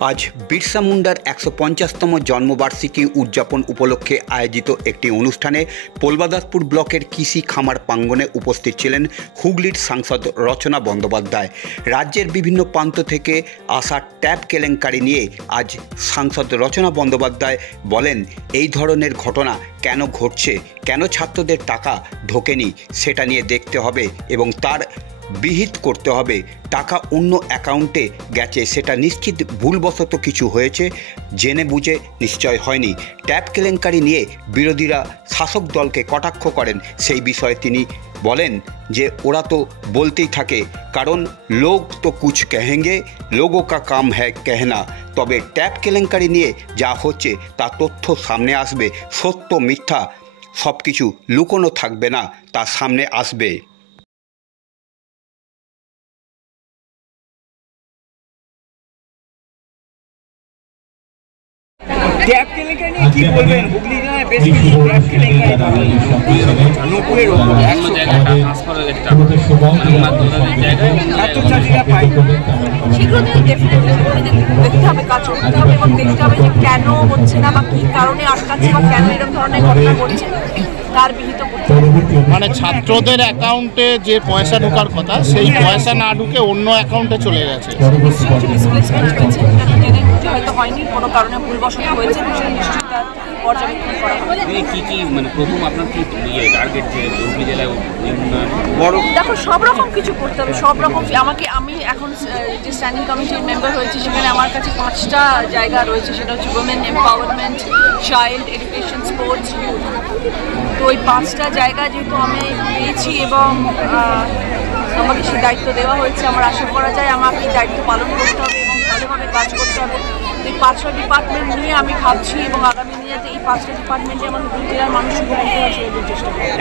আজ বিরসা মুন্ডার ১৫০তম জন্মবার্ষিকী উদযাপন উপলক্ষে আয়োজিত একটি অনুষ্ঠানে পোলবাদাসপুর ব্লকের কৃষি খামার প্রাঙ্গণে উপস্থিত ছিলেন হুগলির সাংসদ রচনা বন্দ্যোপাধ্যায়। রাজ্যের বিভিন্ন প্রান্ত থেকে আসা ট্যাপ কেলেঙ্কারি নিয়ে আজ সাংসদ রচনা বন্দ্যোপাধ্যায় বলেন, এই ধরনের ঘটনা কেন ঘটছে, কেন ছাত্রদের টাকা ঢোকেনি সেটা নিয়ে দেখতে হবে এবং তার বিহিত করতে হবে। টাকা অন্য অ্যাকাউন্টে গেছে, সেটা নিশ্চিত ভুলবশত কিছু হয়েছে, জেনে বুঝে নিশ্চয় হয়নি। ট্যাপ কেলেঙ্কারি নিয়ে বিরোধীরা শাসক দলকে কটাক্ষ করেন, সেই বিষয়ে তিনি বলেন যে ওরা তো বলতেই থাকে, কারণ লোক তো কুছ কহেঙ্গে, লোগো কা কাম হ্যায় कहना। তবে ট্যাপ কেলেঙ্কারি নিয়ে যা হচ্ছে তা তথ্য সামনে আসবে, সত্য মিথ্যা সব কিছু লুকোনো থাকবে না, তা সামনে আসবে। ট্যাপ কেলেঙ্কারি নিয়ে কি বলবেন? হুগলি জেলায় বেশ কিছু ট্যাপ কেলেঙ্কারি 90-এর উপরে 100 জায়গায় ট্রান্সফার হয়ে গেছে, ছাত্রছাত্রীরা পায়। সেগুলো নিয়ে ডেফিনেটলি দেখতে হবে, কাজ করতে হবে এবং দেখতে হবে যে কেন হচ্ছে না বা কী কারণে আটকাচ্ছে বা কেন এরকম ধরনের ঘটনা ঘটছে তার বিহিত করতে হবে। মানে ছাত্রদের অ্যাকাউন্টে যে পয়সা ঢোকার কথা সেই পয়সা না ঢুকে অন্য অ্যাকাউন্টে চলে গেছে। নিশ্চয়ই ডিসপ্লেসমেন্ট হয়েছে, জেনে বুঝে হয়তো হয়নি, কোনো কারণে ভুলবশত হয়েছে, নিশ্চয়ই তার পর্যবেক্ষণ করা হবে। কি মানে প্রথম আপনার কি টার্গেট যে হুগলি জেলায় বড় দেখো সব রকম কিছু করতে হবে, সব রকম। আমি এখন যে স্ট্যান্ডিং কমিটির মেম্বার হয়েছি, সেখানে আমার কাছে 5টা জায়গা রয়েছে, সেটা হচ্ছে women empowerment, child education, sports, youth. তো ওই 5টা জায়গা যেহেতু আমি পেয়েছি এবং আমাকে সেই দায়িত্ব দেওয়া হয়েছে, আমার আশা করা যায় আমাকে এই দায়িত্ব পালন করতে হবে এবং ভালোভাবে কাজ করতে হবে। এই 5টা ডিপার্টমেন্ট নিয়ে আমি ভাবছি এবং আগামী দিনে এই 5টা ডিপার্টমেন্টে আমাদের জেলার মানুষকে চেষ্টা করব।